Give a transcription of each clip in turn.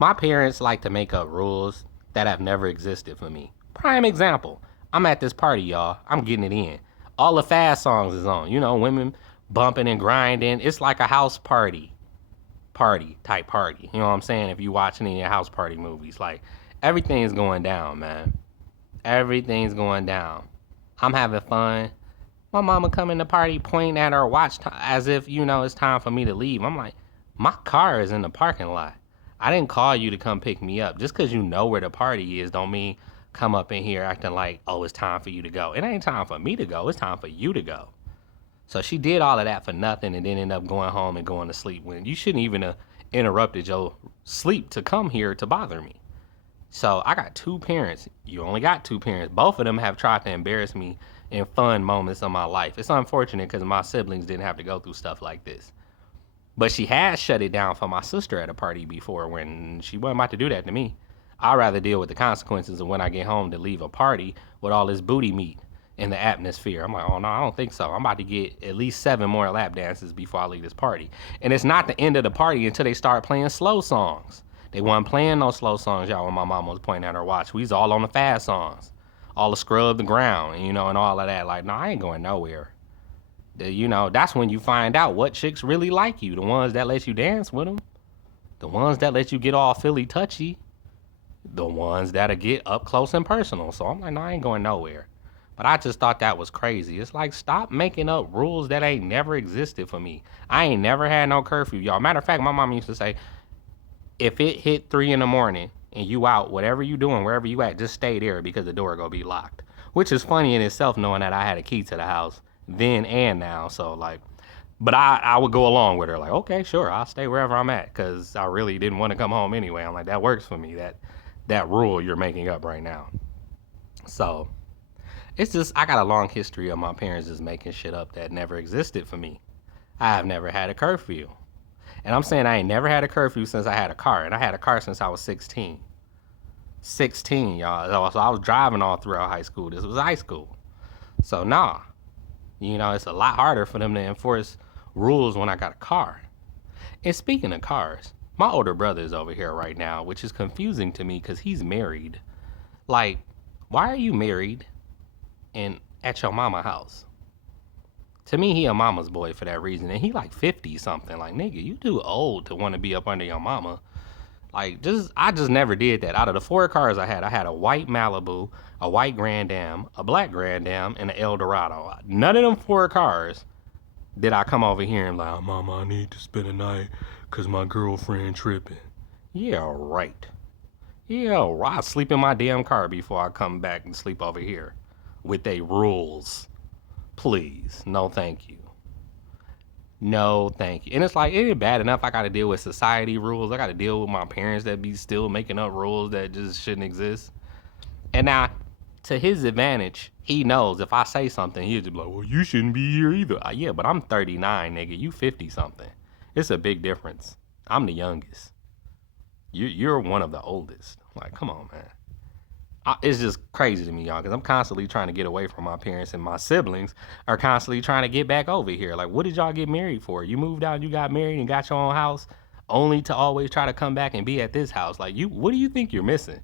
My parents like to make up rules that have never existed for me. Prime example, I'm at this party, y'all. I'm getting it in. All the fast songs is on. You know, women bumping and grinding. It's like a house type party. You know what I'm saying? If you watch any of your house party movies, like everything's going down, man. Everything's going down. I'm having fun. My mama come in the party pointing at her watch as if, it's time for me to leave. I'm like, my car is in the parking lot. I didn't call you to come pick me up. Just because you know where the party is don't mean come up in here acting like, oh, it's time for you to go. It ain't time for me to go. It's time for you to go. So she did all of that for nothing and then ended up going home and going to sleep when you shouldn't even have interrupted your sleep to come here to bother me. So I got two parents. You only got two parents. Both of them have tried to embarrass me in fun moments of my life. It's unfortunate because my siblings didn't have to go through stuff like this. But she has shut it down for my sister at a party before when she wasn't about to do that to me. I'd rather deal with the consequences of when I get home to leave a party with all this booty meat in the atmosphere. I'm like, oh no, I don't think so. I'm about to get at least 7 more lap dances before I leave this party. And it's not the end of the party until they start playing slow songs. They wasn't playing no slow songs, y'all, when my mom was pointing at her watch. We was all on the fast songs. All the scrub the ground, and all of that. Like, no, I ain't going nowhere. That's when you find out what chicks really like you. The ones that let you dance with them. The ones that let you get all Philly touchy. The ones that'll get up close and personal. So I'm like, no, I ain't going nowhere. But I just thought that was crazy. It's like, stop making up rules that ain't never existed for me. I ain't never had no curfew, y'all. Matter of fact, my mom used to say, if it hit 3 in the morning and you out, whatever you doing, wherever you at, just stay there because the door gonna be locked. Which is funny in itself, knowing that I had a key to the house then and now. So like, but I would go along with her. Like, okay, sure, I'll stay wherever I'm at because I really didn't want to come home anyway. I'm like, that works for me. That rule you're making up right now. So it's just I got a long history of my parents just making shit up that never existed for me. I have never had a curfew. And I'm saying I ain't never had a curfew since I had a car. And I had a car since I was 16. 16, y'all. So I was driving all throughout high school. This was high school. So, nah. It's a lot harder for them to enforce rules when I got a car. And speaking of cars, my older brother is over here right now, which is confusing to me because he's married. Like, why are you married and at your mama house? To me, he a mama's boy for that reason. And he like 50 something. Like, nigga, you too old to want to be up under your mama. Like, I just never did that. Out of the 4 cars I had a white Malibu, a white Grand Am, a black Grand Am, and an Eldorado. None of them 4 cars did I come over here and like, oh, mama, I need to spend a night because my girlfriend tripping. Yeah, right. Yeah, right. I sleep in my damn car before I come back and sleep over here with they rules. Please, no thank you. No thank you. And it's like, it ain't bad enough I gotta deal with society rules. I gotta deal with my parents that be still making up rules that just shouldn't exist. And now, to his advantage, he knows if I say something, he'll just be like, well, you shouldn't be here either. Yeah, but I'm 39, nigga. You 50 something. It's a big difference. I'm the youngest. You're one of the oldest. Like, come on, man. It's just crazy to me, y'all, because I'm constantly trying to get away from my parents, and my siblings are constantly trying to get back over here. Like, what did y'all get married for? You moved out, you got married, and got your own house, only to always try to come back and be at this house. Like, what do you think you're missing?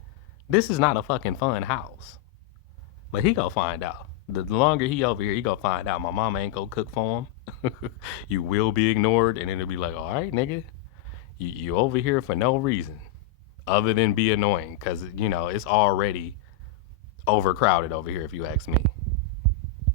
This is not a fucking fun house. But he gonna find out. The longer he over here, he gonna find out my mama ain't gonna cook for him. You will be ignored, and then it'll be like, all right, nigga, you over here for no reason other than be annoying, because it's already overcrowded over here if you ask me.